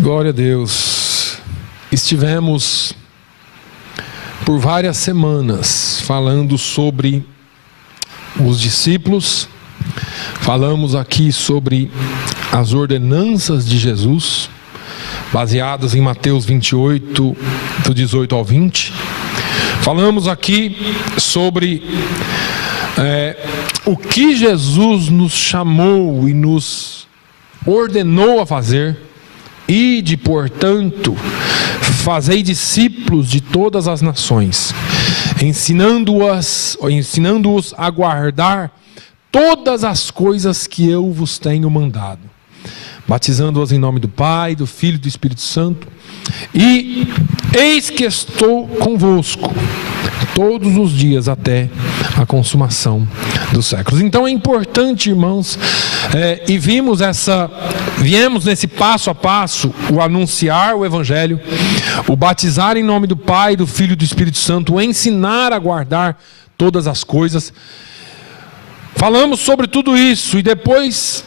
Glória a Deus. Estivemos por várias semanas falando sobre os discípulos, falamos aqui sobre as ordenanças de Jesus, baseadas em Mateus 28, do 18 ao 20. Falamos aqui sobre o que Jesus nos chamou e nos ordenou a fazer. Ide, portanto, fazei discípulos de todas as nações, ensinando-os a guardar todas as coisas que eu vos tenho mandado, batizando-os em nome do Pai, do Filho e do Espírito Santo, e eis que estou convosco todos os dias até a consumação dos séculos. Então é importante, irmãos, e viemos nesse passo a passo, o anunciar o Evangelho, o batizar em nome do Pai, do Filho e do Espírito Santo, o ensinar a guardar todas as coisas. Falamos sobre tudo isso e depois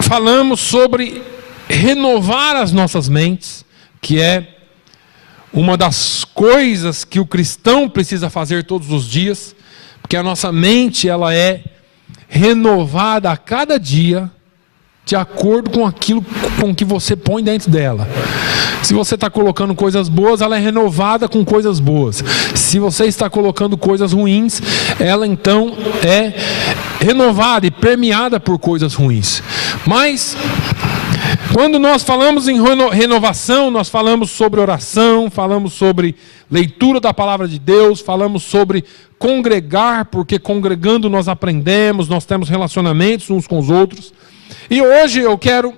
falamos sobre renovar as nossas mentes, que é uma das coisas que o cristão precisa fazer todos os dias, porque a nossa mente ela é renovada a cada dia, de acordo com aquilo com que você põe dentro dela. Se você está colocando coisas boas, ela é renovada com coisas boas. Se você está colocando coisas ruins, ela então é renovada e permeada por coisas ruins. Mas quando nós falamos em renovação, nós falamos sobre oração, falamos sobre leitura da palavra de Deus, falamos sobre congregar, porque congregando nós aprendemos, nós temos relacionamentos uns com os outros. E hoje eu quero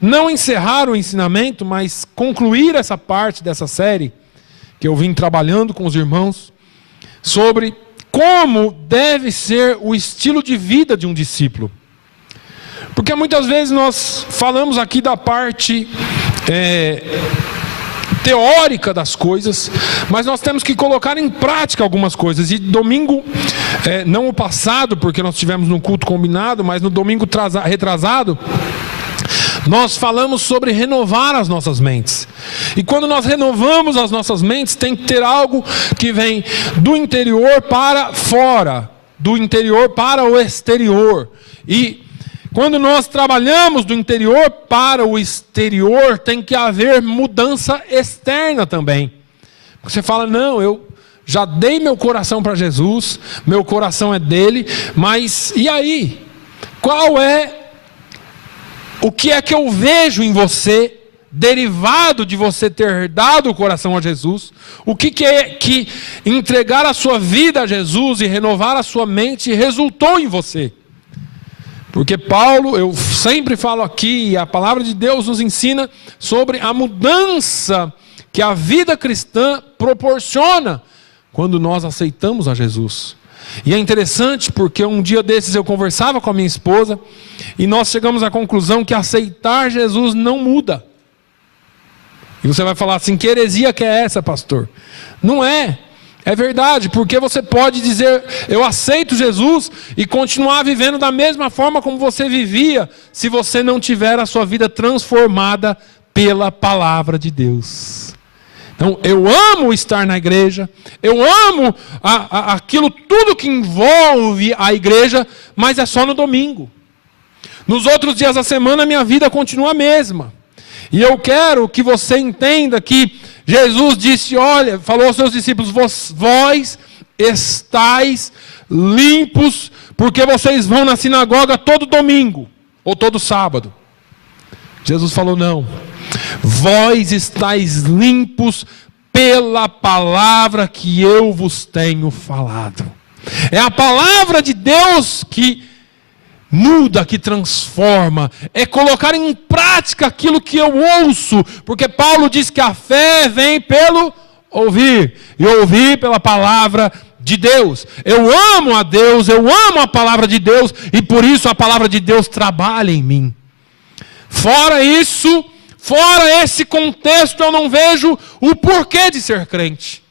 não encerrar o ensinamento, mas concluir essa parte dessa série que eu vim trabalhando com os irmãos sobre como deve ser o estilo de vida de um discípulo. Porque muitas vezes nós falamos aqui da parte teórica das coisas, mas nós temos que colocar em prática algumas coisas. E domingo, não o passado, porque nós tivemos no culto combinado, mas no domingo retrasado, nós falamos sobre renovar as nossas mentes. E quando nós renovamos as nossas mentes, tem que ter algo que vem do interior para fora, do interior para o exterior. E quando nós trabalhamos do interior para o exterior, tem que haver mudança externa também. Você fala, não, eu já dei meu coração para Jesus, meu coração é dele, mas e aí? O que é que eu vejo em você, derivado de você ter dado o coração a Jesus? O que é que entregar a sua vida a Jesus e renovar a sua mente resultou em você? Porque Paulo, eu sempre falo aqui, a palavra de Deus nos ensina sobre a mudança que a vida cristã proporciona quando nós aceitamos a Jesus. E é interessante porque um dia desses eu conversava com a minha esposa e nós chegamos à conclusão que aceitar Jesus não muda. E você vai falar assim, que heresia que é essa, pastor? Não é. É verdade, porque você pode dizer, eu aceito Jesus e continuar vivendo da mesma forma como você vivia, se você não tiver a sua vida transformada pela palavra de Deus. Então, eu amo estar na igreja, eu amo aquilo tudo que envolve a igreja, mas é só no domingo. Nos outros dias da semana, a minha vida continua a mesma. E eu quero que você entenda que Jesus disse, olha, falou aos seus discípulos, vós estáis limpos, porque vocês vão na sinagoga todo domingo, ou todo sábado. Jesus falou, não, vós estáis limpos pela palavra que eu vos tenho falado. É a palavra de Deus que muda, que transforma, é colocar em prática aquilo que eu ouço, porque Paulo diz que a fé vem pelo ouvir, e ouvir pela palavra de Deus. Eu amo a Deus, eu amo a palavra de Deus, e por isso a palavra de Deus trabalha em mim. Fora isso, fora esse contexto, eu não vejo o porquê de ser crente.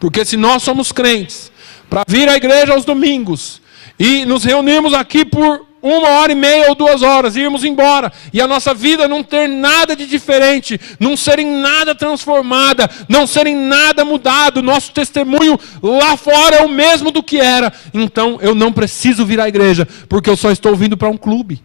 Porque se nós somos crentes, para vir à igreja aos domingos, e nos reunimos aqui por 1h30 ou 2 horas, irmos embora, e a nossa vida não ter nada de diferente, não ser em nada transformada, não ser em nada mudado, nosso testemunho lá fora é o mesmo do que era, então eu não preciso vir à igreja, porque eu só estou vindo para um clube.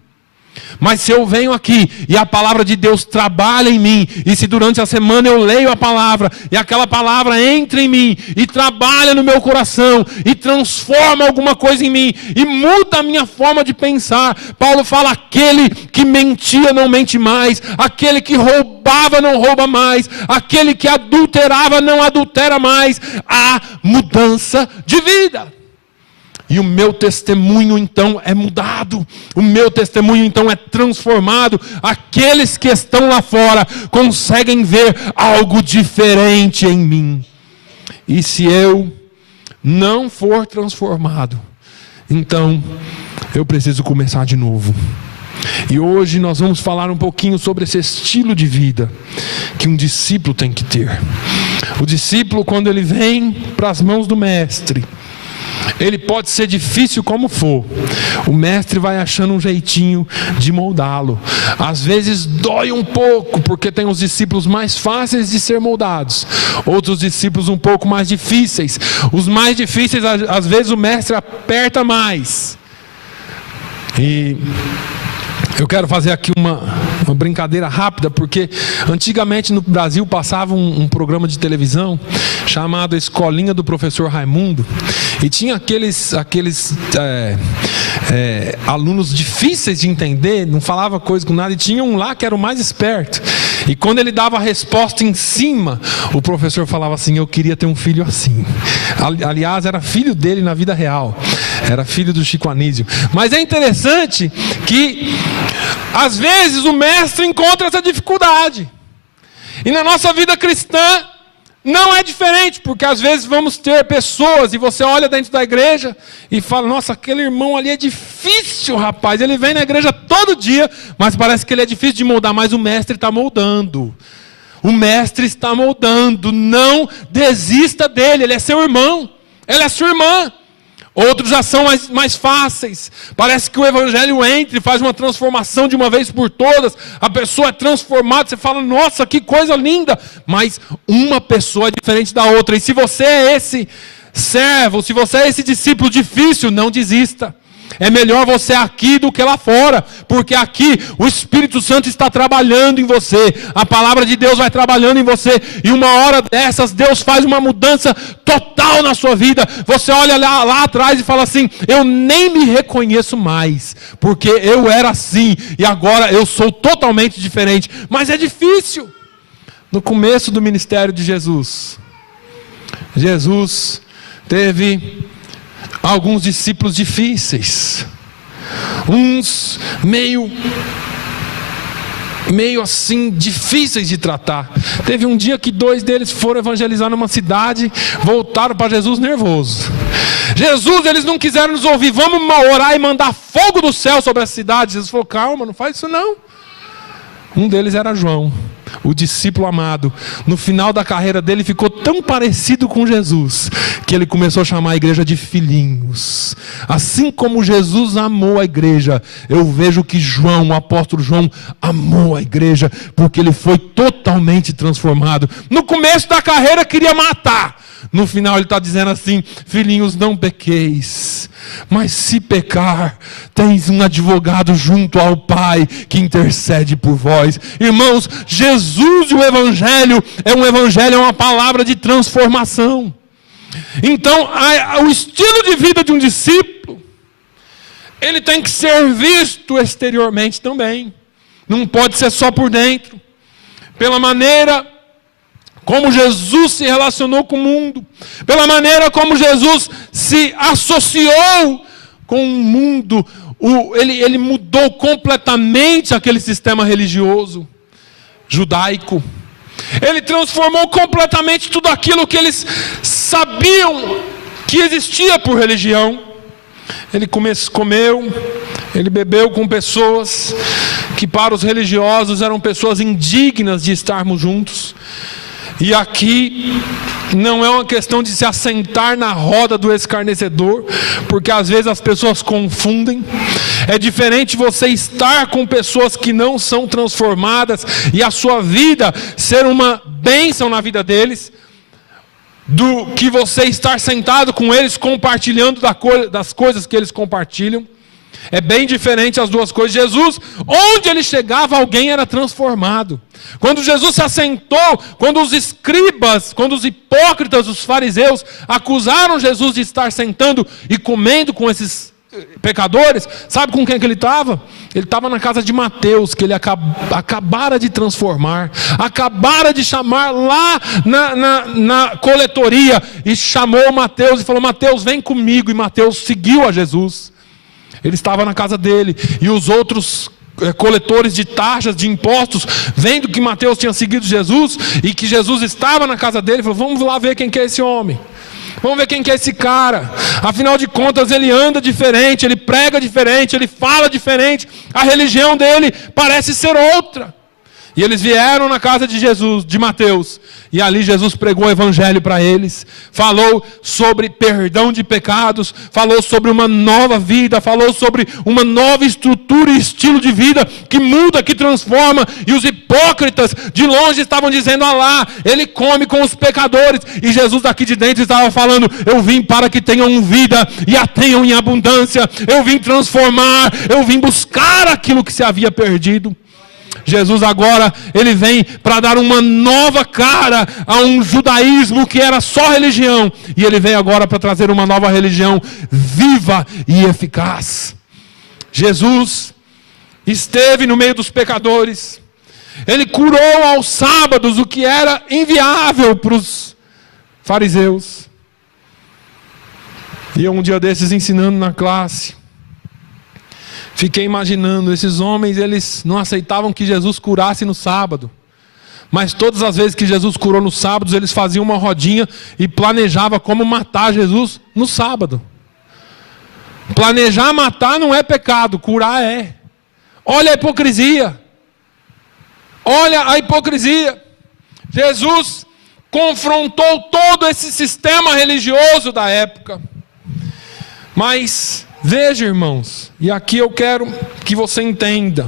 Mas se eu venho aqui e a palavra de Deus trabalha em mim, e se durante a semana eu leio a palavra, e aquela palavra entra em mim, e trabalha no meu coração, e transforma alguma coisa em mim, e muda a minha forma de pensar. Paulo fala, aquele que mentia não mente mais, aquele que roubava não rouba mais, aquele que adulterava não adultera mais. Há mudança de vida. E o meu testemunho então é mudado, o meu testemunho então é transformado. Aqueles que estão lá fora conseguem ver algo diferente em mim. E se eu não for transformado, então eu preciso começar de novo. E hoje nós vamos falar um pouquinho sobre esse estilo de vida que um discípulo tem que ter. O discípulo, quando ele vem para as mãos do mestre, ele pode ser difícil como for, o mestre vai achando um jeitinho de moldá-lo. Às vezes dói um pouco, porque tem os discípulos mais fáceis de ser moldados, outros discípulos um pouco mais difíceis. Os mais difíceis, às vezes o mestre aperta mais. E eu quero fazer aqui uma brincadeira rápida, porque antigamente no Brasil passava um programa de televisão chamado Escolinha do Professor Raimundo, e tinha aqueles alunos difíceis de entender, não falava coisa com nada, e tinha um lá que era o mais esperto, e quando ele dava a resposta em cima, o professor falava assim, eu queria ter um filho assim. Aliás, era filho dele na vida real, era filho do Chico Anísio. Mas é interessante que às vezes o mestre encontra essa dificuldade, e na nossa vida cristã não é diferente, porque às vezes vamos ter pessoas, e você olha dentro da igreja e fala, nossa, aquele irmão ali é difícil, rapaz, ele vem na igreja todo dia, mas parece que ele é difícil de moldar. Mas o mestre está moldando, o mestre está moldando, não desista dele, ele é seu irmão, ela é sua irmã. Outros já são mais fáceis, parece que o evangelho entra e faz uma transformação de uma vez por todas, a pessoa é transformada, você fala, nossa, que coisa linda, mas uma pessoa é diferente da outra. E se você é esse servo, se você é esse discípulo difícil, não desista. É melhor você aqui do que lá fora, porque aqui o Espírito Santo está trabalhando em você, a palavra de Deus vai trabalhando em você, e uma hora dessas Deus faz uma mudança total na sua vida. Você olha lá atrás e fala assim, eu nem me reconheço mais, porque eu era assim, e agora eu sou totalmente diferente. Mas é difícil. No começo do ministério de Jesus teve alguns discípulos difíceis, uns meio assim difíceis de tratar. Teve um dia que 2 deles foram evangelizar numa cidade, voltaram para Jesus nervoso. Jesus, eles não quiseram nos ouvir, vamos orar e mandar fogo do céu sobre a cidade. Jesus falou, calma, não faz isso não. Um deles era João, o discípulo amado. No final da carreira dele ficou tão parecido com Jesus, que ele começou a chamar a igreja de filhinhos. Assim como Jesus amou a igreja, eu vejo que João, o apóstolo João, amou a igreja, porque ele foi totalmente transformado. No começo da carreira queria matar, no final ele está dizendo assim, filhinhos, não pequeis, mas se pecar, tens um advogado junto ao Pai, que intercede por vós. Irmãos, Jesus e o Evangelho, é uma palavra de transformação. Então, o estilo de vida de um discípulo, ele tem que ser visto exteriormente também, não pode ser só por dentro. Pela maneira como Jesus se relacionou com o mundo, pela maneira como Jesus se associou com o mundo, ele mudou completamente aquele sistema religioso judaico. Ele transformou completamente tudo aquilo que eles sabiam que existia por religião. Ele comeu, ele bebeu com pessoas que para os religiosos eram pessoas indignas de estarmos juntos. E aqui não é uma questão de se assentar na roda do escarnecedor, porque às vezes as pessoas confundem. É diferente você estar com pessoas que não são transformadas e a sua vida ser uma bênção na vida deles, do que você estar sentado com eles compartilhando das coisas que eles compartilham. É bem diferente as duas coisas. Jesus, onde ele chegava, alguém era transformado. Quando Jesus se assentou, quando os escribas, quando os hipócritas, os fariseus, acusaram Jesus de estar sentando e comendo com esses pecadores, sabe com quem que ele estava? Ele estava na casa de Mateus, que ele acabara de transformar, acabara de chamar lá na coletoria, e chamou Mateus e falou: Mateus, vem comigo. E Mateus seguiu a Jesus. Ele estava na casa dele, e os outros coletores de taxas, de impostos, vendo que Mateus tinha seguido Jesus, e que Jesus estava na casa dele, falou: vamos lá ver quem que é esse homem, vamos ver quem que é esse cara, afinal de contas ele anda diferente, ele prega diferente, ele fala diferente, a religião dele parece ser outra. E eles vieram na casa de Jesus, de Mateus, e ali Jesus pregou o evangelho para eles, falou sobre perdão de pecados, falou sobre uma nova vida, falou sobre uma nova estrutura e estilo de vida que muda, que transforma. E os hipócritas de longe estavam dizendo: ah lá, ele come com os pecadores. E Jesus daqui de dentro estava falando: eu vim para que tenham vida e a tenham em abundância, eu vim transformar, eu vim buscar aquilo que se havia perdido. Jesus agora, ele vem para dar uma nova cara a um judaísmo que era só religião, e ele vem agora para trazer uma nova religião viva e eficaz. Jesus esteve no meio dos pecadores, ele curou aos sábados o que era inviável para os fariseus. E um dia desses, ensinando na classe, fiquei imaginando, esses homens, eles não aceitavam que Jesus curasse no sábado. Mas todas as vezes que Jesus curou nos sábados, eles faziam uma rodinha e planejavam como matar Jesus no sábado. Planejar matar não é pecado, curar é. Olha a hipocrisia. Olha a hipocrisia. Jesus confrontou todo esse sistema religioso da época. Mas veja, irmãos, e aqui eu quero que você entenda,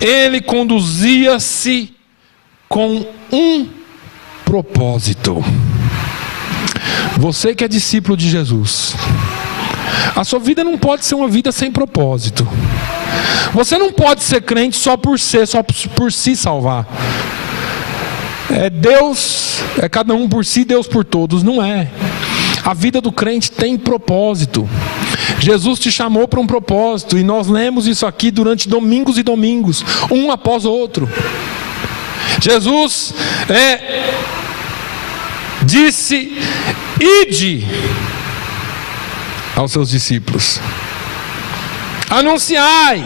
ele conduzia-se com um propósito. Você que é discípulo de Jesus, a sua vida não pode ser uma vida sem propósito. Você não pode ser crente só por ser, só por se salvar. É Deus, é cada um por si, Deus por todos. Não é. A vida do crente tem propósito. Jesus te chamou para um propósito, e nós lemos isso aqui durante domingos e domingos, um após o outro. Jesus disse: ide aos seus discípulos, anunciai,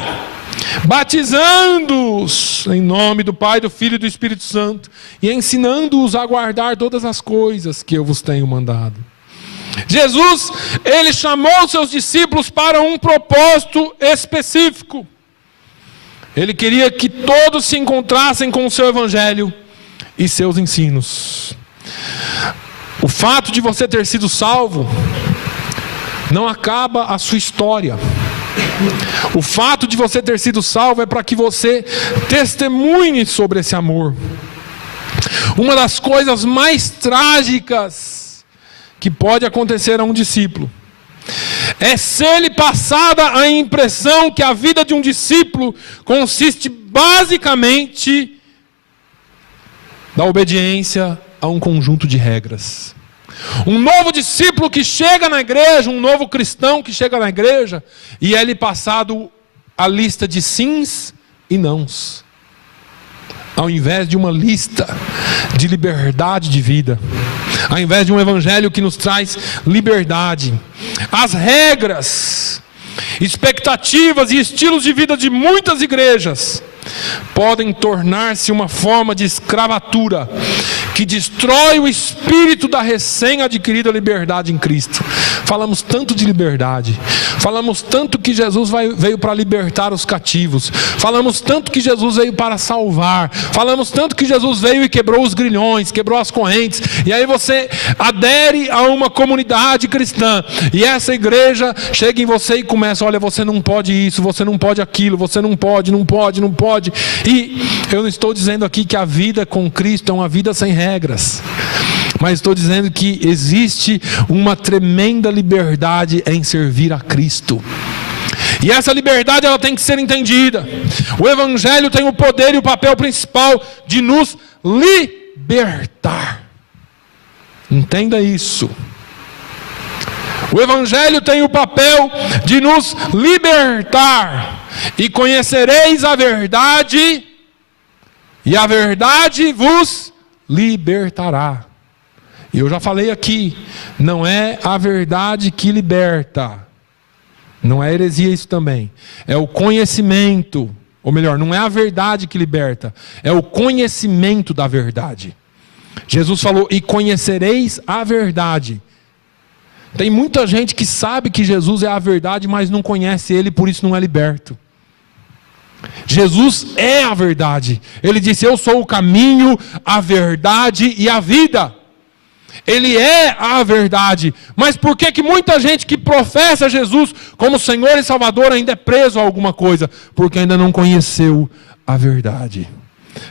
batizando-os em nome do Pai, do Filho e do Espírito Santo, e ensinando-os a guardar todas as coisas que eu vos tenho mandado. Jesus, ele chamou seus discípulos para um propósito específico. Ele queria que todos se encontrassem com o seu evangelho e seus ensinos. O fato de você ter sido salvo não acaba a sua história. O fato de você ter sido salvo é para que você testemunhe sobre esse amor. Uma das coisas mais trágicas que pode acontecer a um discípulo é ser-lhe passada a impressão que a vida de um discípulo consiste basicamente da obediência a um conjunto de regras. Um novo discípulo que chega na igreja, um novo cristão que chega na igreja, e é-lhe passado a lista de sims e nãos, ao invés de uma lista de liberdade de vida, ao invés de um evangelho que nos traz liberdade. As regras, expectativas e estilos de vida de muitas igrejas podem tornar-se uma forma de escravatura que destrói o espírito da recém-adquirida liberdade em Cristo. Falamos tanto de liberdade, falamos tanto que Jesus veio para libertar os cativos, falamos tanto que Jesus veio para salvar, falamos tanto que Jesus veio e quebrou os grilhões, quebrou as correntes, e aí você adere a uma comunidade cristã, e essa igreja chega em você e começa: olha, você não pode isso, você não pode aquilo, você não pode, e eu não estou dizendo aqui que a vida com Cristo é uma vida sem regras, mas estou dizendo que existe uma tremenda liberdade em servir a Cristo. E essa liberdade, ela tem que ser entendida. O Evangelho tem o poder e o papel principal de nos libertar. Entenda isso. O Evangelho tem o papel de nos libertar. E conhecereis a verdade, e a verdade vos libertará. E eu já falei aqui, não é a verdade que liberta, não é heresia isso também, é o conhecimento, ou melhor, não é a verdade que liberta, é o conhecimento da verdade. Jesus falou: e conhecereis a verdade. Tem muita gente que sabe que Jesus é a verdade, mas não conhece Ele, por isso não é liberto. Jesus é a verdade. Ele disse: eu sou o caminho, a verdade e a vida. Ele é a verdade. Mas por que muita gente que professa Jesus como Senhor e Salvador ainda é preso a alguma coisa? Porque ainda não conheceu a verdade.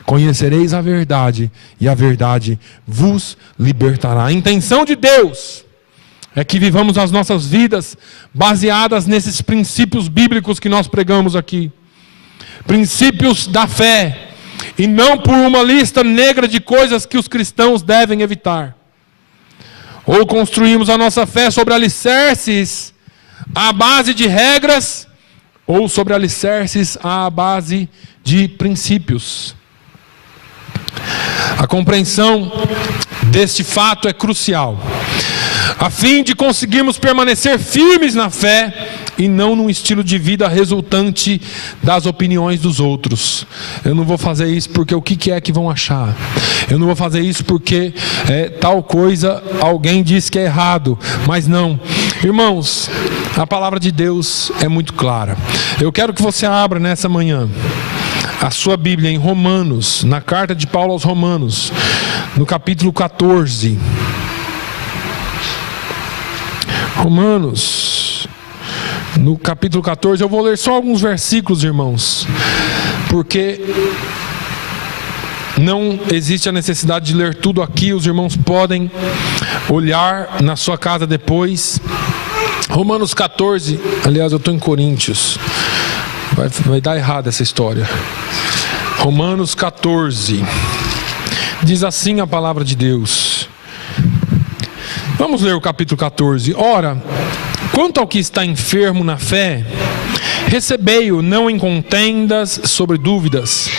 Conhecereis a verdade, e a verdade vos libertará. A intenção de Deus é que vivamos as nossas vidas baseadas nesses princípios bíblicos que nós pregamos aqui. Princípios da fé, e não por uma lista negra de coisas que os cristãos devem evitar. Ou construímos a nossa fé sobre alicerces à base de regras, ou sobre alicerces à base de princípios. A compreensão deste fato é crucial, a fim de conseguirmos permanecer firmes na fé, e não num estilo de vida resultante das opiniões dos outros. Eu não vou fazer isso porque o que é que vão achar? Eu não vou fazer isso porque tal coisa alguém diz que é errado. Mas não. Irmãos, a palavra de Deus é muito clara. Eu quero que você abra nessa manhã a sua Bíblia em Romanos, na carta de Paulo aos Romanos, no capítulo 14. Romanos, no capítulo 14, eu vou ler só alguns versículos, irmãos, porque não existe a necessidade de ler tudo aqui. Os irmãos podem olhar na sua casa depois. Romanos 14, aliás, eu estou em Coríntios, vai dar errado essa história. Romanos 14, diz assim a palavra de Deus. Vamos ler o capítulo 14. Ora, quanto ao que está enfermo na fé, recebei-o não em contendas sobre dúvidas,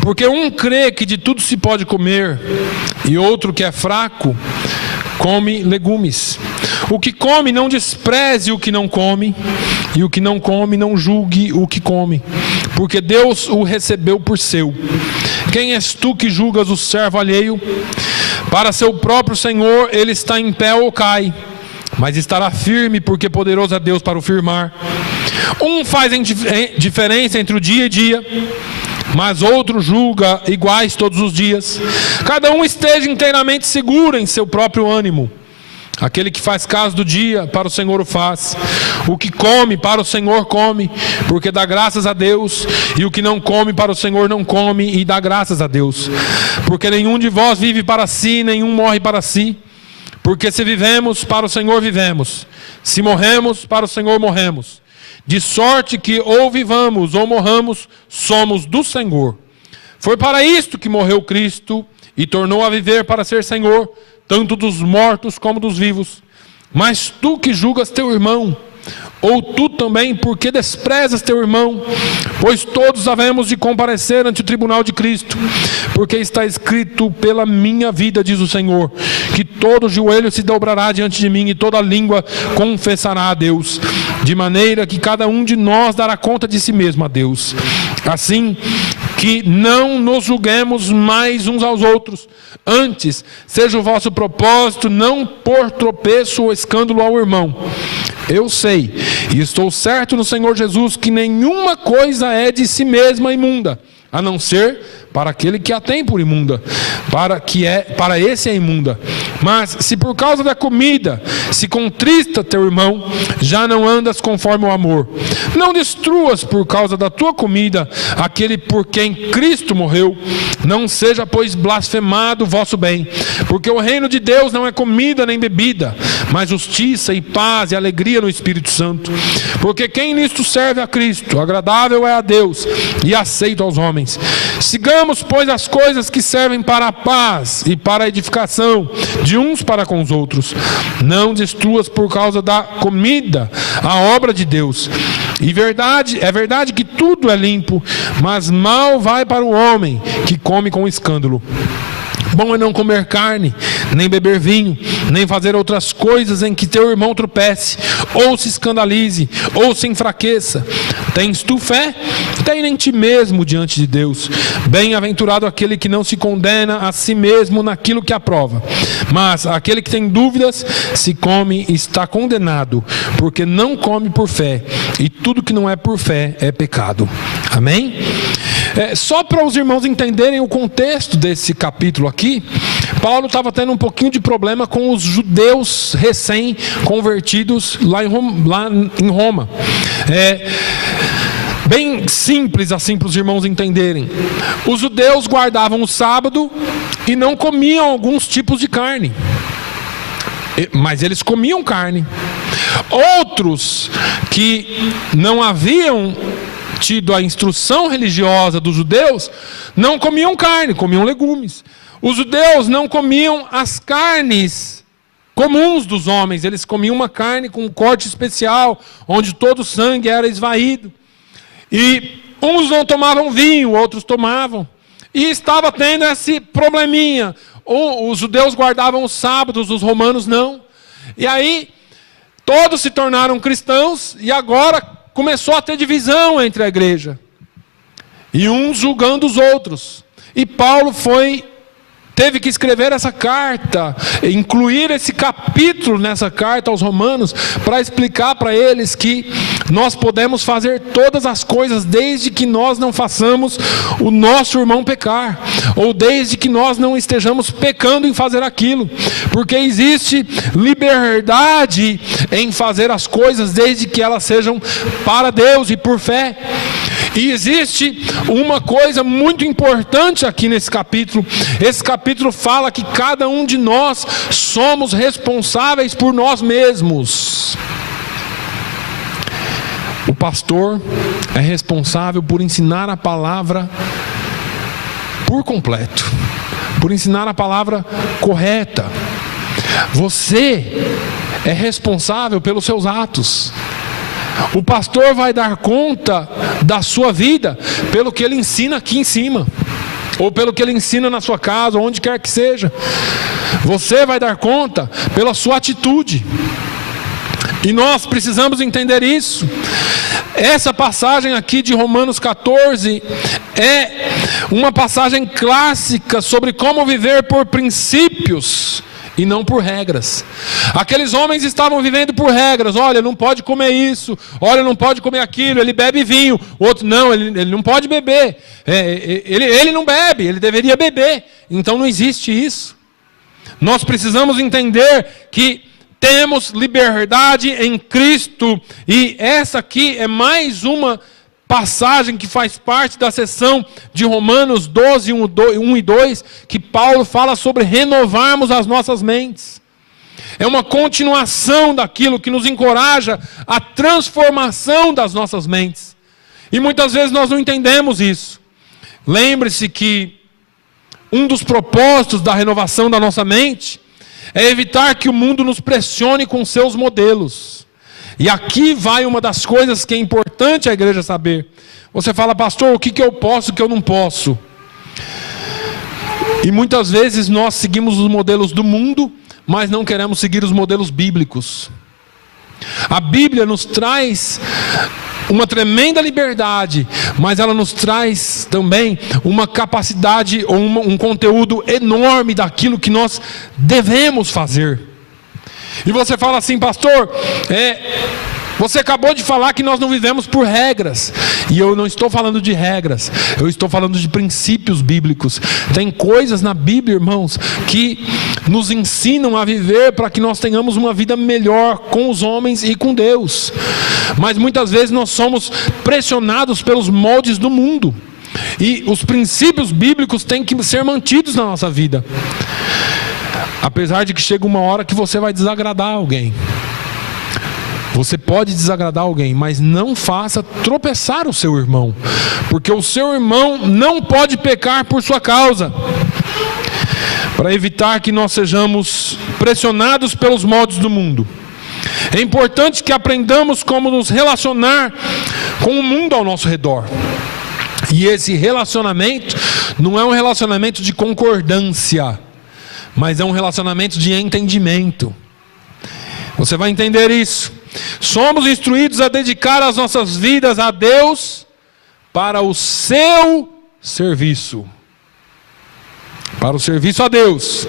porque um crê que de tudo se pode comer, e outro que é fraco come legumes. O que come não despreze o que não come, e o que não come não julgue o que come, porque Deus o recebeu por seu. Quem és tu que julgas o servo alheio? Para seu próprio Senhor ele está em pé ou cai, mas estará firme, porque poderoso é Deus para o firmar. Um faz diferença entre o dia e dia, mas outro julga iguais todos os dias. Cada um esteja inteiramente seguro em seu próprio ânimo. Aquele que faz caso do dia, para o Senhor o faz. O que come, para o Senhor come, porque dá graças a Deus. E o que não come, para o Senhor não come, e dá graças a Deus. Porque nenhum de vós vive para si, nenhum morre para si. Porque se vivemos, para o Senhor vivemos. Se morremos, para o Senhor morremos. De sorte que ou vivamos ou morramos, somos do Senhor. Foi para isto que morreu Cristo, e tornou a viver para ser Senhor, tanto dos mortos como dos vivos. Mas tu que julgas teu irmão, ou tu também, porque desprezas teu irmão? Pois todos havemos de comparecer ante o tribunal de Cristo, porque está escrito: pela minha vida, diz o Senhor, que todo joelho se dobrará diante de mim, e toda língua confessará a Deus. de maneira que cada um de nós dará conta de si mesmo a Deus. Assim que não nos julguemos mais uns aos outros. Antes, seja o vosso propósito não pôr tropeço ou escândalo ao irmão. Eu sei, e estou certo no Senhor Jesus, que nenhuma coisa é de si mesma imunda, a não ser para aquele que a tem por imunda, para esse é imunda. Mas se por causa da comida se contrista teu irmão, já não andas conforme o amor. Não destruas por causa da tua comida aquele por quem Cristo morreu. Não seja, pois, blasfemado o vosso bem, porque o reino de Deus não é comida nem bebida, mas justiça e paz e alegria no Espírito Santo. Porque quem nisto serve a Cristo, agradável é a Deus e aceito aos homens. Sigamos, pois, as coisas que servem para a paz e para a edificação de uns para com os outros. Não destruas por causa da comida a obra de Deus. E é verdade que tudo é limpo, mas mal vai para o homem que come com escândalo. Bom é não comer carne, nem beber vinho, nem fazer outras coisas em que teu irmão tropece, ou se escandalize, ou se enfraqueça. Tens tu fé? Tem em ti mesmo diante de Deus. Bem-aventurado aquele que não se condena a si mesmo naquilo que aprova. Mas aquele que tem dúvidas, se come, está condenado, porque não come por fé, e tudo que não é por fé é pecado. Amém? Só para os irmãos entenderem o contexto desse capítulo aqui, Paulo estava tendo um pouquinho de problema com os judeus recém-convertidos lá em Roma. Bem simples assim para os irmãos entenderem. Os judeus guardavam o sábado e não comiam alguns tipos de carne, mas eles comiam carne. Outros que não haviam tido a instrução religiosa dos judeus, não comiam carne, comiam legumes. Os judeus não comiam as carnes comuns dos homens, eles comiam uma carne com um corte especial, onde todo o sangue era esvaído. E uns não tomavam vinho, outros tomavam. E estava tendo esse probleminha. Os judeus guardavam os sábados, os romanos não. E aí, todos se tornaram cristãos, e agora começou a ter divisão entre a igreja, e uns julgando os outros. E Paulo teve que escrever essa carta, incluir esse capítulo nessa carta aos romanos, para explicar para eles que nós podemos fazer todas as coisas desde que nós não façamos o nosso irmão pecar, ou desde que nós não estejamos pecando em fazer aquilo, porque existe liberdade em fazer as coisas desde que elas sejam para Deus e por fé. E existe uma coisa muito importante aqui nesse capítulo. Esse capítulo fala que cada um de nós somos responsáveis por nós mesmos. O pastor é responsável por ensinar a palavra por completo, por ensinar a palavra correta. Você é responsável pelos seus atos. O pastor vai dar conta da sua vida pelo que ele ensina aqui em cima, ou pelo que ele ensina na sua casa, onde quer que seja. Você vai dar conta pela sua atitude. E nós precisamos entender isso. Essa passagem aqui de Romanos 14 é uma passagem clássica sobre como viver por princípios e não por regras. Aqueles homens estavam vivendo por regras. Olha, não pode comer isso. Olha, não pode comer aquilo. Ele bebe vinho. O outro, não, ele não pode beber. Ele não bebe, ele deveria beber. Então não existe isso. Nós precisamos entender que temos liberdade em Cristo. E essa aqui é mais uma passagem que faz parte da seção de Romanos 12, 1 e 2, que Paulo fala sobre renovarmos as nossas mentes. É uma continuação daquilo que nos encoraja à transformação das nossas mentes. E muitas vezes nós não entendemos isso. Lembre-se que um dos propósitos da renovação da nossa mente é evitar que o mundo nos pressione com seus modelos. E aqui vai uma das coisas que é importante a igreja saber. Você fala, pastor, o que eu posso, o que eu não posso? E muitas vezes nós seguimos os modelos do mundo, mas não queremos seguir os modelos bíblicos. A Bíblia nos traz uma tremenda liberdade, mas ela nos traz também uma capacidade ou um conteúdo enorme daquilo que nós devemos fazer. E você fala assim, pastor, você acabou de falar que nós não vivemos por regras. E eu não estou falando de regras, eu estou falando de princípios bíblicos. Tem coisas na Bíblia, irmãos, que nos ensinam a viver para que nós tenhamos uma vida melhor com os homens e com Deus. Mas muitas vezes nós somos pressionados pelos moldes do mundo. E os princípios bíblicos têm que ser mantidos na nossa vida. Apesar de que chega uma hora que você vai desagradar alguém. Você pode desagradar alguém, mas não faça tropeçar o seu irmão, porque o seu irmão não pode pecar por sua causa. Para evitar que nós sejamos pressionados pelos moldes do mundo, é importante que aprendamos como nos relacionar com o mundo ao nosso redor. E esse relacionamento não é um relacionamento de concordância, mas é um relacionamento de entendimento. Você vai entender isso. Somos instruídos a dedicar as nossas vidas a Deus para o seu serviço. Para o serviço a Deus.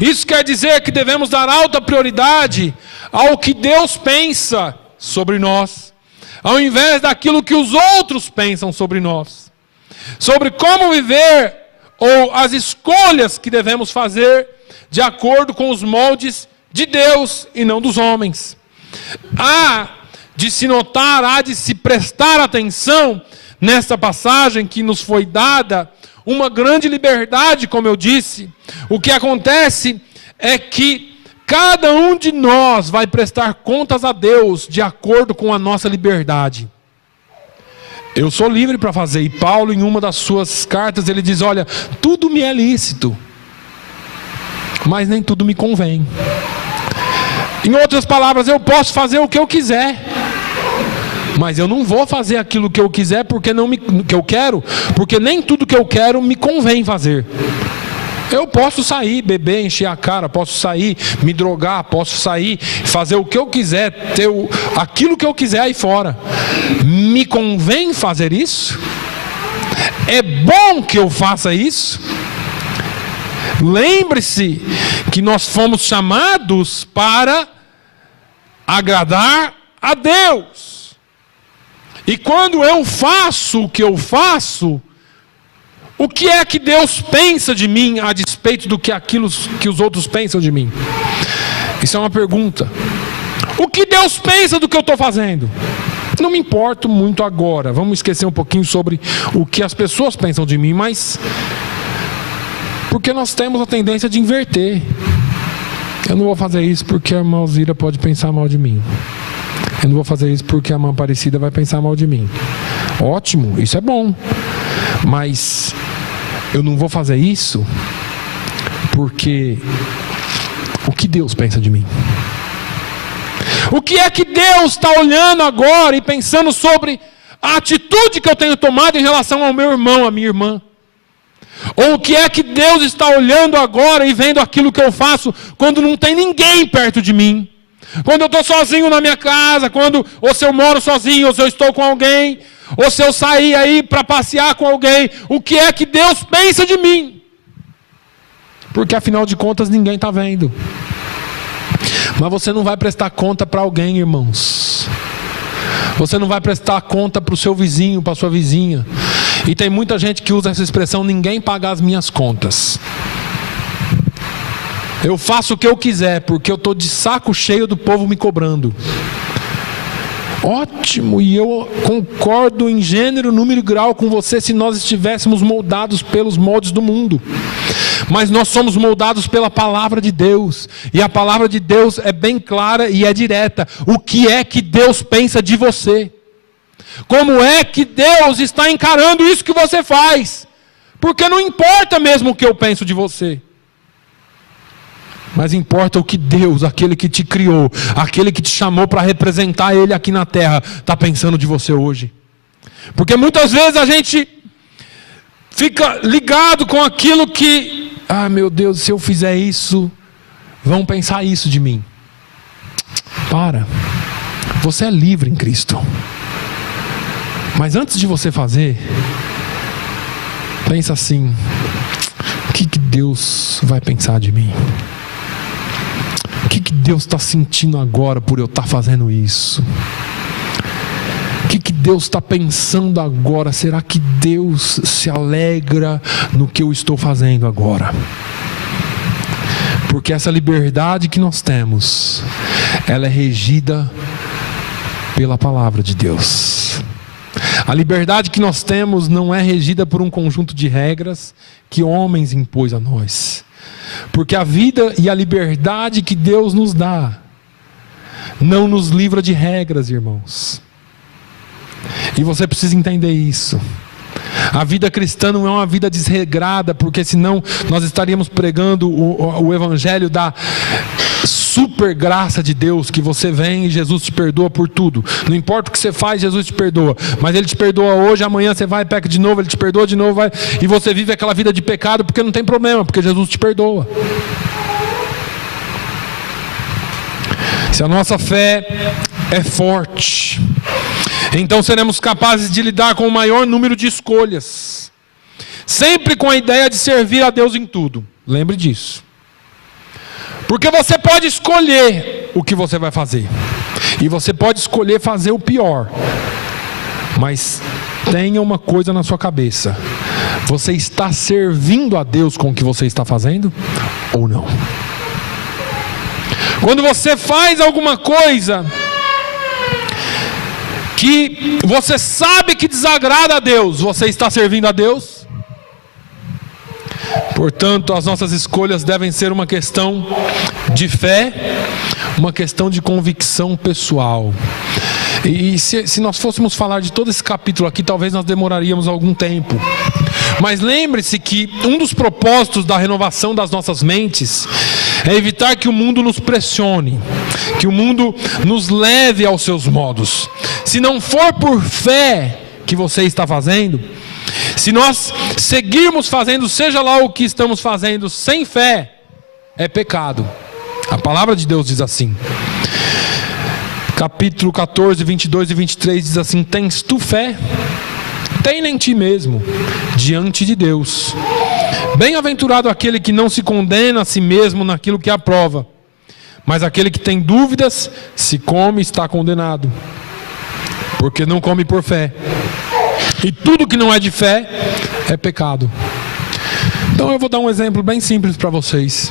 Isso quer dizer que devemos dar alta prioridade ao que Deus pensa sobre nós, ao invés daquilo que os outros pensam sobre nós. Sobre como viver ou as escolhas que devemos fazer de acordo com os moldes de Deus e não dos homens. Há de se notar, há de se prestar atenção nesta passagem que nos foi dada uma grande liberdade, como eu disse. O que acontece é que cada um de nós vai prestar contas a Deus de acordo com a nossa liberdade. Eu sou livre para fazer, e Paulo, em uma das suas cartas, ele diz: olha, tudo me é lícito, mas nem tudo me convém. Em outras palavras, eu posso fazer o que eu quiser, mas eu não vou fazer aquilo que eu quiser que eu quero, porque nem tudo que eu quero me convém fazer. Eu posso sair, beber, encher a cara, posso sair, me drogar, posso sair, fazer o que eu quiser, ter aquilo que eu quiser aí fora. Me convém fazer isso? É bom que eu faça isso? Lembre-se que nós fomos chamados para agradar a Deus. E quando eu faço o que eu faço, o que é que Deus pensa de mim a despeito do que aquilo que os outros pensam de mim? Isso é uma pergunta. O que Deus pensa do que eu estou fazendo? Não me importo muito agora. Vamos esquecer um pouquinho sobre o que as pessoas pensam de mim, mas porque nós temos a tendência de inverter. Eu não vou fazer isso porque a irmã Alzira pode pensar mal de mim. Eu não vou fazer isso porque a irmã Aparecida vai pensar mal de mim. Ótimo, isso é bom. Mas eu não vou fazer isso porque o que Deus pensa de mim? O que é que Deus está olhando agora e pensando sobre a atitude que eu tenho tomado em relação ao meu irmão, à minha irmã? Ou o que é que Deus está olhando agora e vendo aquilo que eu faço quando não tem ninguém perto de mim? Quando eu estou sozinho na minha casa, ou se eu moro sozinho, ou se eu estou com alguém, ou se eu sair aí para passear com alguém, o que é que Deus pensa de mim? Porque afinal de contas ninguém está vendo. Mas você não vai prestar conta para alguém, irmãos. Você não vai prestar conta para o seu vizinho, para a sua vizinha. E tem muita gente que usa essa expressão: ninguém paga as minhas contas. Eu faço o que eu quiser, porque eu estou de saco cheio do povo me cobrando. Ótimo, e eu concordo em gênero, número e grau com você se nós estivéssemos moldados pelos moldes do mundo. Mas nós somos moldados pela palavra de Deus. E a palavra de Deus é bem clara e é direta. O que é que Deus pensa de você? Como é que Deus está encarando isso que você faz? Porque não importa mesmo o que eu penso de você. Mas importa o que Deus, aquele que te criou, aquele que te chamou para representar Ele aqui na terra, está pensando de você hoje. Porque muitas vezes a gente fica ligado com aquilo que, meu Deus, se eu fizer isso, vão pensar isso de mim. Para. Você é livre em Cristo. Mas antes de você fazer, pensa assim: o que Deus vai pensar de mim? O que Deus está sentindo agora por eu estar fazendo isso? O que Deus está pensando agora? Será que Deus se alegra no que eu estou fazendo agora? Porque essa liberdade que nós temos, ela é regida pela palavra de Deus. A liberdade que nós temos não é regida por um conjunto de regras que homens impôs a nós. Porque a vida e a liberdade que Deus nos dá não nos livra de regras, irmãos. E você precisa entender isso. A vida cristã não é uma vida desregrada, porque senão nós estaríamos pregando o evangelho da super graça de Deus, que você vem e Jesus te perdoa por tudo. Não importa o que você faz, Jesus te perdoa. Mas Ele te perdoa hoje, amanhã você vai e peca de novo, Ele te perdoa de novo, e você vive aquela vida de pecado porque não tem problema, porque Jesus te perdoa. Se a nossa fé é forte, então seremos capazes de lidar com o maior número de escolhas, sempre com a ideia de servir a Deus em tudo. Lembre disso. Porque você pode escolher o que você vai fazer, e você pode escolher fazer o pior. Mas tenha uma coisa na sua cabeça: você está servindo a Deus com o que você está fazendo ou não? Quando você faz alguma coisa que você sabe que desagrada a Deus, você está servindo a Deus? Portanto, as nossas escolhas devem ser uma questão de fé, uma questão de convicção pessoal. E se nós fôssemos falar de todo esse capítulo aqui, talvez nós demoraríamos algum tempo. Mas lembre-se que um dos propósitos da renovação das nossas mentes é evitar que o mundo nos pressione, que o mundo nos leve aos seus modos. Se não for por fé que você está fazendo, se nós seguirmos fazendo seja lá o que estamos fazendo sem fé, é pecado. A palavra de Deus diz assim, capítulo 14, 22 e 23 diz assim: tens tu fé? Tem em ti mesmo, diante de Deus. Bem-aventurado aquele que não se condena a si mesmo naquilo que aprova, mas aquele que tem dúvidas, se come, está condenado, porque não come por fé. E tudo que não é de fé é pecado. Então eu vou dar um exemplo bem simples para vocês.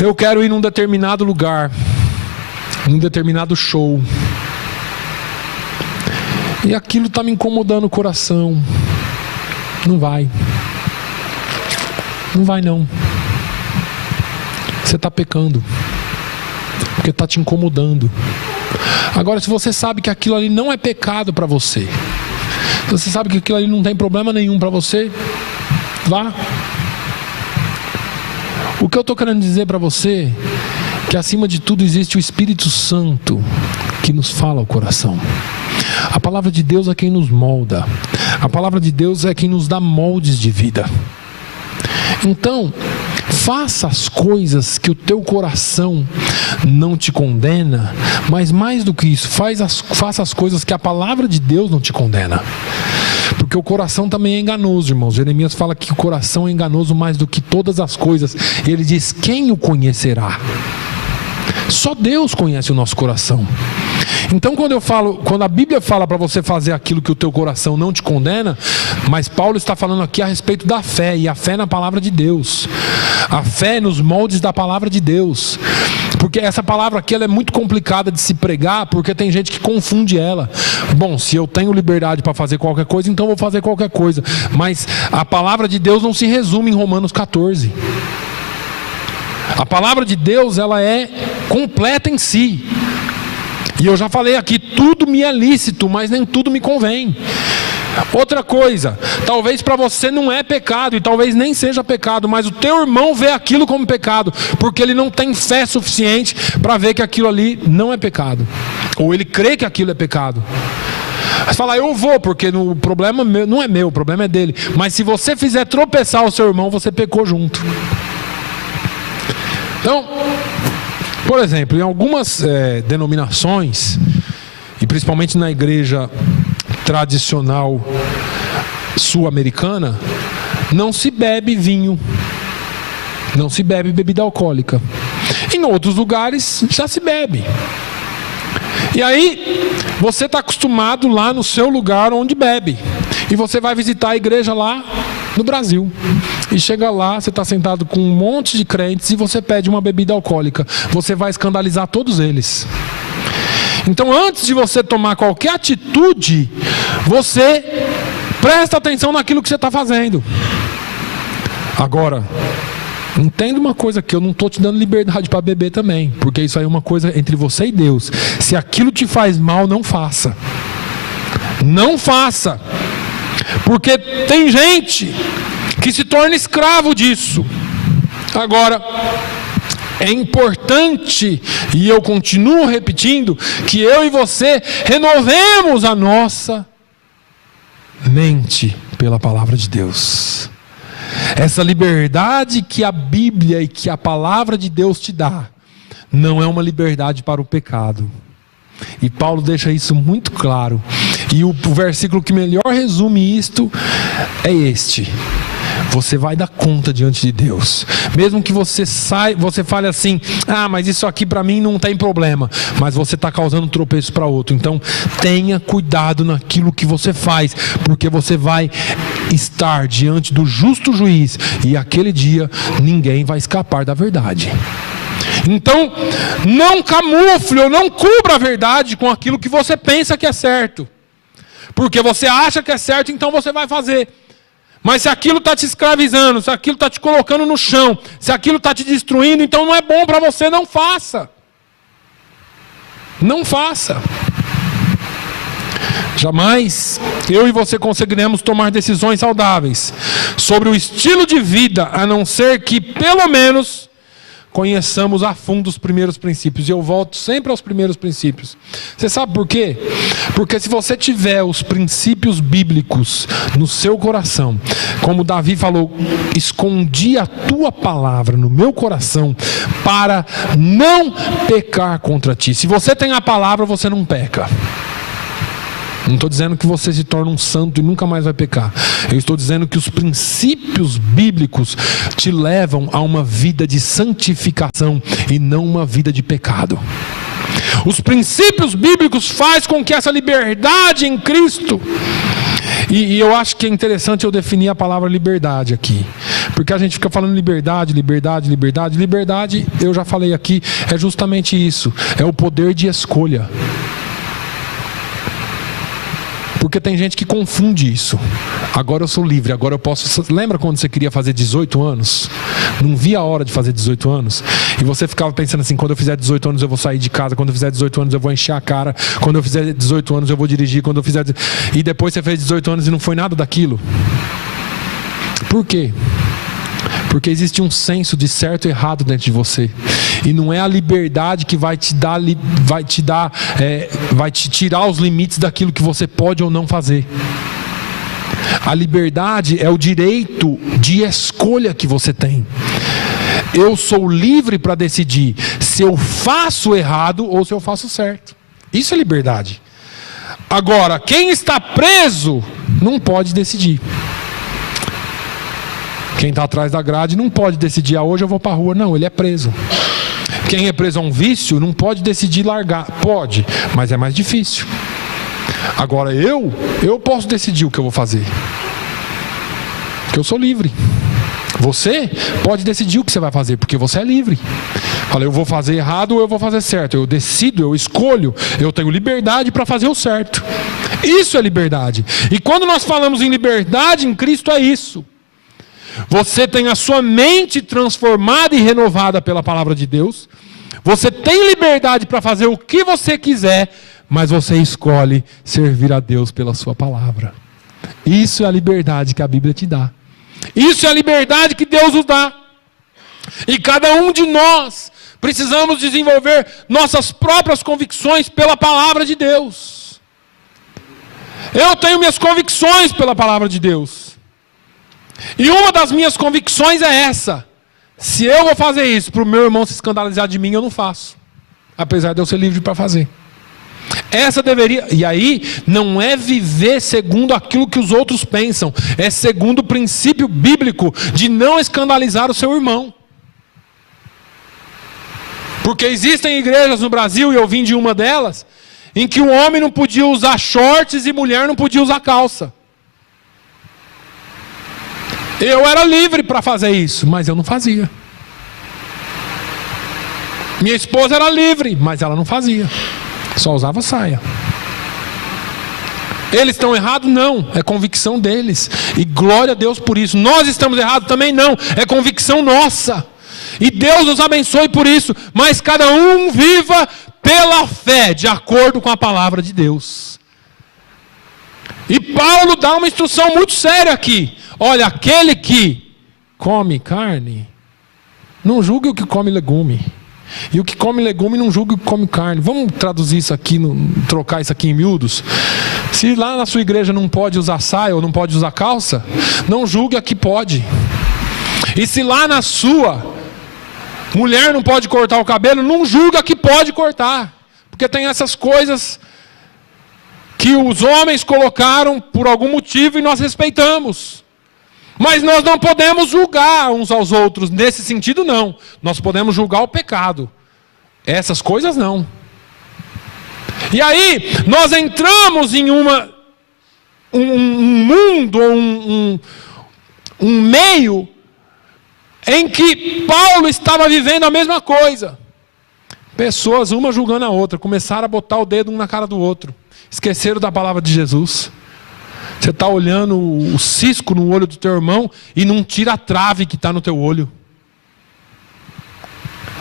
Eu quero ir num determinado lugar, num determinado show, e aquilo está me incomodando o coração. Não vai. Não vai não. Você está pecando, porque está te incomodando. Agora, se você sabe que aquilo ali não é pecado para você, se você sabe que aquilo ali não tem problema nenhum para você, vá. O que eu estou querendo dizer para você é que acima de tudo existe o Espírito Santo que nos fala ao coração. A palavra de Deus é quem nos molda. A palavra de Deus é quem nos dá moldes de vida. Então, faça as coisas que o teu coração não te condena, mas mais do que isso, faça as coisas que a palavra de Deus não te condena. Porque o coração também é enganoso, irmãos. Jeremias fala que o coração é enganoso mais do que todas as coisas. Ele diz: quem o conhecerá? Só Deus conhece o nosso coração. Então quando a Bíblia fala para você fazer aquilo que o teu coração não te condena, mas Paulo está falando aqui a respeito da fé, e a fé na palavra de Deus, a fé nos moldes da palavra de Deus. Porque essa palavra aqui ela é muito complicada de se pregar, porque tem gente que confunde ela. Bom, se eu tenho liberdade para fazer qualquer coisa, então vou fazer qualquer coisa. Mas a palavra de Deus não se resume em Romanos 14. A palavra de Deus, ela é completa em si. E eu já falei aqui, tudo me é lícito, mas nem tudo me convém. Outra coisa, talvez para você não é pecado, e talvez nem seja pecado, mas o teu irmão vê aquilo como pecado, porque ele não tem fé suficiente para ver que aquilo ali não é pecado, ou ele crê que aquilo é pecado. Você fala: eu vou, porque o problema não é meu, o problema é dele. Mas se você fizer tropeçar o seu irmão, você pecou junto. Então, Por exemplo, em algumas denominações, e principalmente na igreja tradicional sul-americana, não se bebe vinho, não se bebe bebida alcoólica. Em outros lugares já se bebe. E aí você está acostumado lá no seu lugar onde bebe, e você vai visitar a igreja lá no Brasil, e chega lá, você está sentado com um monte de crentes e você pede uma bebida alcoólica. Você vai escandalizar todos eles. Então, antes de você tomar qualquer atitude, você presta atenção naquilo que você está fazendo. Agora, entenda uma coisa, que eu não estou te dando liberdade para beber também, porque isso aí é uma coisa entre você e Deus. Se aquilo te faz mal, não faça. Não faça. Porque tem gente que se torna escravo disso. Agora, é importante, e eu continuo repetindo, que eu e você renovemos a nossa mente pela palavra de Deus. Essa liberdade que a Bíblia e que a palavra de Deus te dá, não é uma liberdade para o pecado. E Paulo deixa isso muito claro. E o versículo que melhor resume isto é este: você vai dar conta diante de Deus. Mesmo que você fale assim: ah, mas isso aqui para mim não tem problema. Mas você está causando tropeço para outro. Então tenha cuidado naquilo que você faz, porque você vai estar diante do justo juiz, e aquele dia ninguém vai escapar da verdade. Então, não camufle ou não cubra a verdade com aquilo que você pensa que é certo. Porque você acha que é certo, então você vai fazer. Mas se aquilo está te escravizando, se aquilo está te colocando no chão, se aquilo está te destruindo, então não é bom para você, não faça. Não faça. Jamais eu e você conseguiremos tomar decisões saudáveis sobre o estilo de vida, a não ser que, pelo menos, conheçamos a fundo os primeiros princípios. E eu volto sempre aos primeiros princípios. Você sabe por quê? Porque se você tiver os princípios bíblicos no seu coração, como Davi falou: escondi a tua palavra no meu coração para não pecar contra ti. Se você tem a palavra, você não peca. Não estou dizendo que você se torna um santo e nunca mais vai pecar. Eu estou dizendo que os princípios bíblicos te levam a uma vida de santificação e não uma vida de pecado. Os princípios bíblicos fazem com que essa liberdade em Cristo... E eu acho que é interessante eu definir a palavra liberdade aqui. Porque a gente fica falando liberdade, liberdade, liberdade. Liberdade, eu já falei aqui, é justamente isso. É o poder de escolha. Porque tem gente que confunde isso. Agora eu sou livre, agora eu posso... Lembra quando você queria fazer 18 anos? Não via a hora de fazer 18 anos? E você ficava pensando assim: quando eu fizer 18 anos eu vou sair de casa, quando eu fizer 18 anos eu vou encher a cara, quando eu fizer 18 anos eu vou dirigir, quando eu fizer... E depois você fez 18 anos e não foi nada daquilo. Por quê? Porque existe um senso de certo e errado dentro de você. E não é a liberdade que vai te tirar os limites daquilo que você pode ou não fazer. A liberdade é o direito de escolha que você tem. Eu sou livre para decidir se eu faço errado ou se eu faço certo. Isso é liberdade. Agora, quem está preso não pode decidir. Quem está atrás da grade não pode decidir: hoje eu vou para a rua. Não, ele é preso. Quem é preso a um vício não pode decidir largar. Pode, mas é mais difícil. Agora eu posso decidir o que eu vou fazer. Porque eu sou livre. Você pode decidir o que você vai fazer, porque você é livre. Fala: eu vou fazer errado ou eu vou fazer certo. Eu decido, eu escolho. Eu tenho liberdade para fazer o certo. Isso é liberdade. E quando nós falamos em liberdade em Cristo, é isso. Você tem a sua mente transformada e renovada pela palavra de Deus. Você tem liberdade para fazer o que você quiser, mas você escolhe servir a Deus pela sua palavra. Isso é a liberdade que a Bíblia te dá. Isso é a liberdade que Deus nos dá. E cada um de nós precisamos desenvolver nossas próprias convicções pela palavra de Deus. Eu tenho minhas convicções pela palavra de Deus. E uma das minhas convicções é essa: se eu vou fazer isso para o meu irmão se escandalizar de mim, eu não faço. Apesar de eu ser livre para fazer. Essa deveria... E aí, não é viver segundo aquilo que os outros pensam. É segundo o princípio bíblico de não escandalizar o seu irmão. Porque existem igrejas no Brasil, e eu vim de uma delas, em que o homem não podia usar shorts e mulher não podia usar calça. Eu era livre para fazer isso, mas eu não fazia. Minha esposa era livre, mas ela não fazia. Só usava saia. Eles estão errados? Não. É convicção deles. E glória a Deus por isso. Nós estamos errados também? Não. É convicção nossa. E Deus nos abençoe por isso. Mas cada um viva pela fé, de acordo com a palavra de Deus. E Paulo dá uma instrução muito séria aqui. Olha, aquele que come carne, não julgue o que come legume. E o que come legume não julgue o que come carne. Vamos traduzir isso aqui, trocar isso aqui em miúdos. Se lá na sua igreja não pode usar saia ou não pode usar calça, não julgue a que pode. E se lá na sua mulher não pode cortar o cabelo, não julgue a que pode cortar. Porque tem essas coisas que os homens colocaram por algum motivo e nós respeitamos. Mas nós não podemos julgar uns aos outros, nesse sentido não. Nós podemos julgar o pecado. Essas coisas não. E aí, nós entramos em um mundo, um meio, em que Paulo estava vivendo a mesma coisa. Pessoas, uma julgando a outra, começaram a botar o dedo um na cara do outro. Esqueceram da palavra de Jesus. Você está olhando o cisco no olho do teu irmão e não tira a trave que está no teu olho.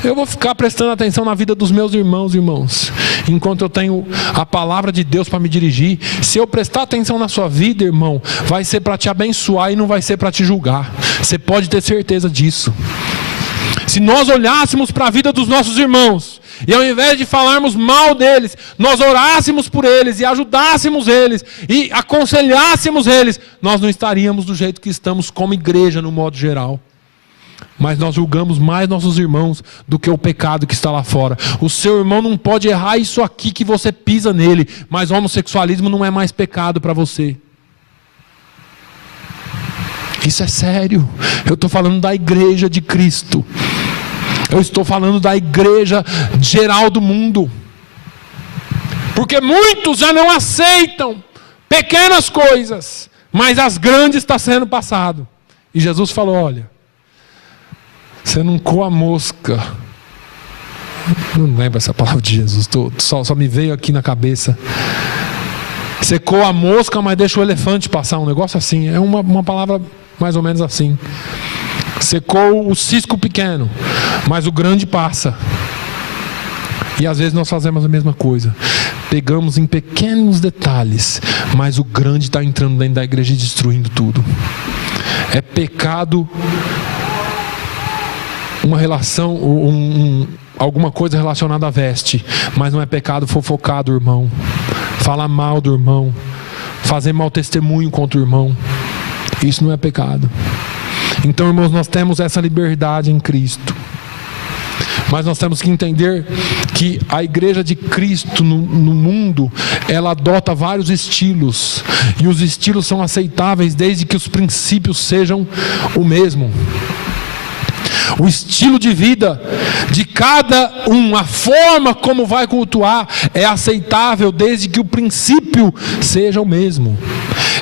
Eu vou ficar prestando atenção na vida dos meus irmãos, enquanto eu tenho a palavra de Deus para me dirigir. Se eu prestar atenção na sua vida, irmão, vai ser para te abençoar e não vai ser para te julgar. Você pode ter certeza disso. Se nós olhássemos para a vida dos nossos irmãos, e ao invés de falarmos mal deles, nós orássemos por eles e ajudássemos eles e aconselhássemos eles, nós não estaríamos do jeito que estamos como igreja no modo geral. Mas nós julgamos mais nossos irmãos do que o pecado que está lá fora. O seu irmão não pode errar isso aqui que você pisa nele, mas o homossexualismo não é mais pecado para você. Isso é sério. Eu estou falando da igreja de Cristo. Eu estou falando da igreja geral do mundo. Porque muitos já não aceitam pequenas coisas, mas as grandes estão sendo passado. E Jesus falou, olha, você não coa mosca. Não lembro essa palavra de Jesus, só me veio aqui na cabeça. Você coa a mosca, mas deixa o elefante passar, um negócio assim. É uma palavra mais ou menos assim. Secou o cisco pequeno, mas o grande passa. E às vezes nós fazemos a mesma coisa. Pegamos em pequenos detalhes, mas o grande está entrando dentro da igreja e destruindo tudo. É pecado uma relação, alguma coisa relacionada à veste, mas não é pecado fofocar do irmão, falar mal do irmão, fazer mau testemunho contra o irmão. Isso não é pecado. Então, irmãos, nós temos essa liberdade em Cristo. Mas nós temos que entender que a igreja de Cristo no mundo, ela adota vários estilos. E os estilos são aceitáveis desde que os princípios sejam o mesmo. O estilo de vida de cada um, a forma como vai cultuar é aceitável desde que o princípio seja o mesmo.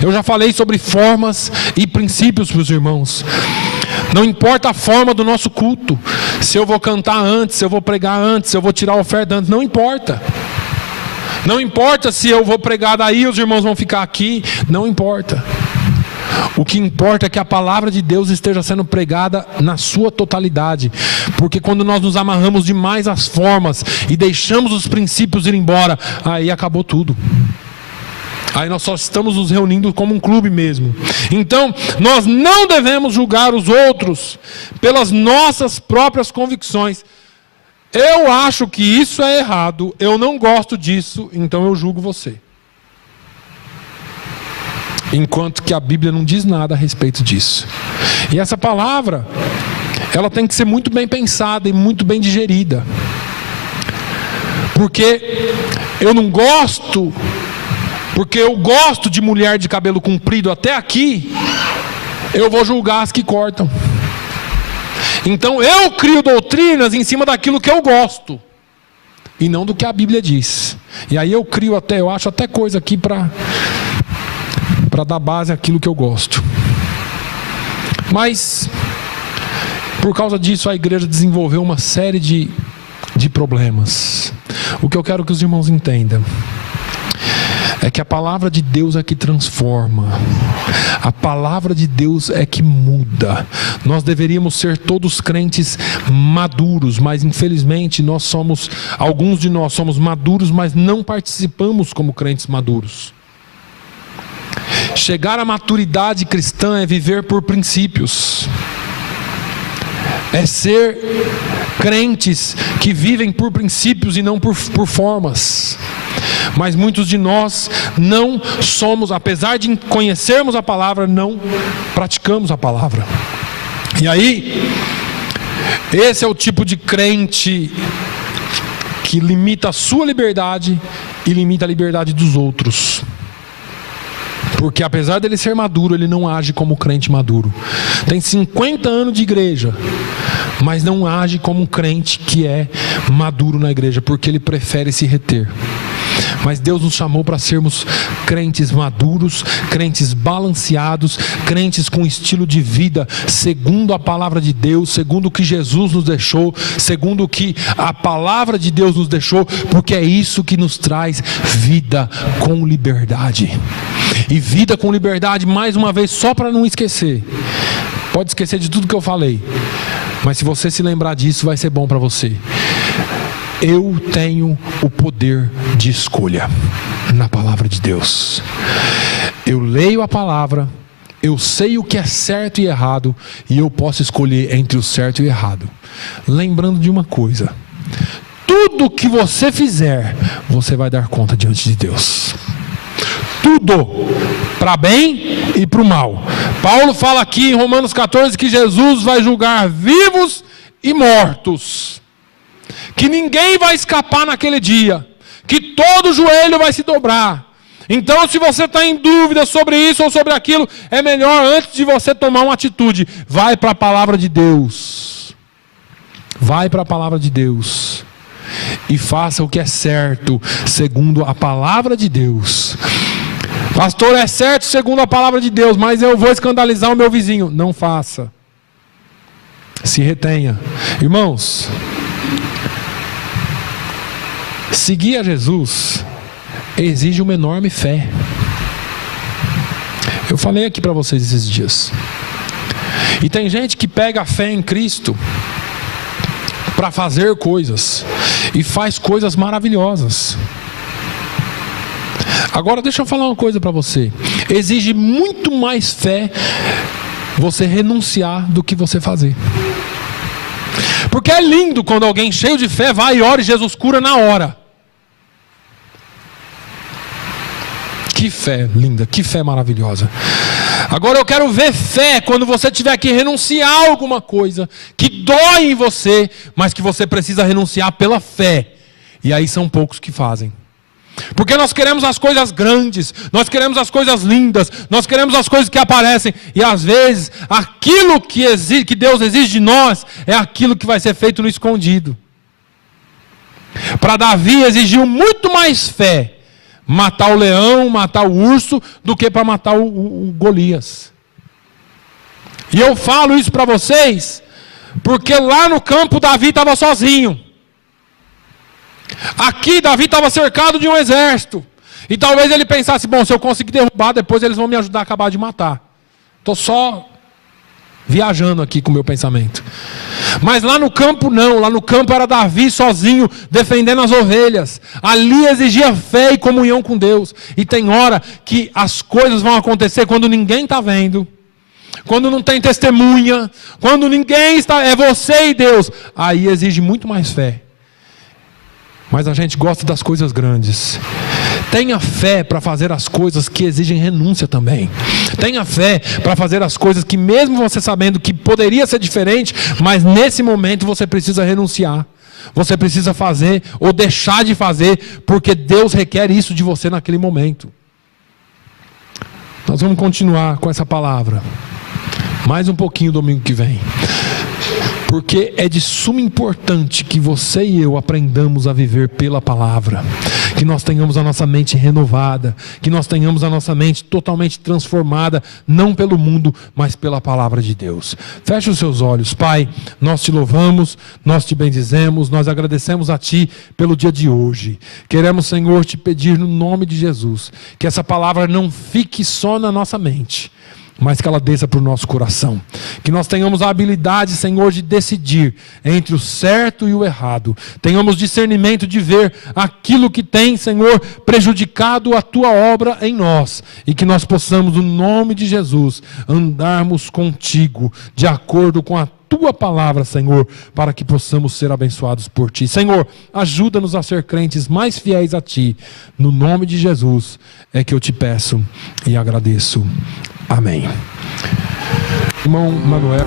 Eu já falei sobre formas e princípios para os irmãos. Não importa a forma do nosso culto, se eu vou cantar antes, se eu vou pregar antes, se eu vou tirar a oferta antes, não importa. Não importa se eu vou pregar daí, os irmãos vão ficar aqui, não importa. O que importa é que a palavra de Deus esteja sendo pregada na sua totalidade. Porque quando nós nos amarramos demais às formas e deixamos os princípios ir embora, aí acabou tudo. Aí nós só estamos nos reunindo como um clube mesmo. Então, nós não devemos julgar os outros pelas nossas próprias convicções. Eu acho que isso é errado, eu não gosto disso, então eu julgo você. Enquanto que a Bíblia não diz nada a respeito disso. E essa palavra, ela tem que ser muito bem pensada e muito bem digerida. Porque eu não gosto, porque eu gosto de mulher de cabelo comprido até aqui, eu vou julgar as que cortam. Então eu crio doutrinas em cima daquilo que eu gosto, e não do que a Bíblia diz. E aí eu crio eu acho até coisa aqui para dar base àquilo que eu gosto. Mas, por causa disso, a igreja desenvolveu uma série de problemas. O que eu quero que os irmãos entendam é que a palavra de Deus é que transforma. A palavra de Deus é que muda. Nós deveríamos ser todos crentes maduros, mas infelizmente alguns de nós somos maduros, mas não participamos como crentes maduros. Chegar à maturidade cristã é viver por princípios. É ser crentes que vivem por princípios e não por formas. Mas muitos de nós não somos, apesar de conhecermos a palavra, não praticamos a palavra. E aí, esse é o tipo de crente que limita a sua liberdade e limita a liberdade dos outros. Porque apesar dele ser maduro, ele não age como crente maduro. Tem 50 anos de igreja, mas não age como um crente que é maduro na igreja, porque ele prefere se reter. Mas Deus nos chamou para sermos crentes maduros, crentes balanceados, crentes com estilo de vida segundo a palavra de Deus, segundo o que Jesus nos deixou, segundo o que a palavra de Deus nos deixou, porque é isso que nos traz vida com liberdade. E vida com liberdade, mais uma vez, só para não esquecer. Pode esquecer de tudo que eu falei, mas se você se lembrar disso, vai ser bom para você. Eu tenho o poder de escolha na palavra de Deus. Eu leio a palavra, eu sei o que é certo e errado, e eu posso escolher entre o certo e o errado. Lembrando de uma coisa: tudo que você fizer, você vai dar conta diante de Deus. Tudo, para bem e para o mal. Paulo fala aqui em Romanos 14 que Jesus vai julgar vivos e mortos. Que ninguém vai escapar naquele dia, que todo joelho vai se dobrar. Então, se você está em dúvida sobre isso ou sobre aquilo, é melhor, antes de você tomar uma atitude, vai para a palavra de Deus. Vai para a palavra de Deus e faça o que é certo segundo a palavra de Deus. Pastor, é certo segundo a palavra de Deus, mas eu vou escandalizar o meu vizinho. Não faça. Se retenha. Irmãos, seguir a Jesus exige uma enorme fé. Eu falei aqui para vocês esses dias. E tem gente que pega a fé em Cristo para fazer coisas e faz coisas maravilhosas. Agora deixa eu falar uma coisa para você. Exige muito mais fé você renunciar do que você fazer. Porque é lindo quando alguém cheio de fé vai e ora e Jesus cura na hora. Que fé linda, que fé maravilhosa. Agora eu quero ver fé quando você tiver que renunciar a alguma coisa que dói em você, mas que você precisa renunciar pela fé. E aí são poucos que fazem. Porque nós queremos as coisas grandes, nós queremos as coisas lindas, nós queremos as coisas que aparecem, e às vezes aquilo que Deus exige de nós é aquilo que vai ser feito no escondido. Para Davi exigiu muito mais fé matar o leão, matar o urso, do que para matar o Golias. E eu falo isso para vocês porque lá no campo Davi estava sozinho. Aqui Davi estava cercado de um exército. E talvez ele pensasse, bom, se eu conseguir derrubar, depois eles vão me ajudar a acabar de matar. Estou só viajando aqui com o meu pensamento. Mas lá no campo não, lá no campo era Davi sozinho, defendendo as ovelhas. Ali exigia fé e comunhão com Deus. E tem hora que as coisas vão acontecer quando ninguém está vendo, quando não tem testemunha, quando ninguém está, é você e Deus. Aí exige muito mais fé. Mas a gente gosta das coisas grandes. Tenha fé para fazer as coisas que exigem renúncia também. Tenha fé para fazer as coisas que, mesmo você sabendo que poderia ser diferente, mas nesse momento você precisa renunciar. Você precisa fazer ou deixar de fazer, porque Deus requer isso de você naquele momento. Nós vamos continuar com essa palavra mais um pouquinho domingo que vem, porque é de suma importância que você e eu aprendamos a viver pela palavra, que nós tenhamos a nossa mente renovada, que nós tenhamos a nossa mente totalmente transformada, não pelo mundo, mas pela palavra de Deus. Feche os seus olhos. Pai, nós te louvamos, nós te bendizemos, nós agradecemos a Ti pelo dia de hoje. Queremos, Senhor, te pedir no nome de Jesus, que essa palavra não fique só na nossa mente, mas que ela desça para o nosso coração. Que nós tenhamos a habilidade, Senhor, de decidir entre o certo e o errado. Tenhamos discernimento de ver aquilo que tem, Senhor, prejudicado a Tua obra em nós. E que nós possamos, no nome de Jesus, andarmos contigo, de acordo com a Tua palavra, Senhor, para que possamos ser abençoados por Ti. Senhor, ajuda-nos a ser crentes mais fiéis a Ti. No nome de Jesus é que eu te peço e agradeço. Amém. Irmão Manuel.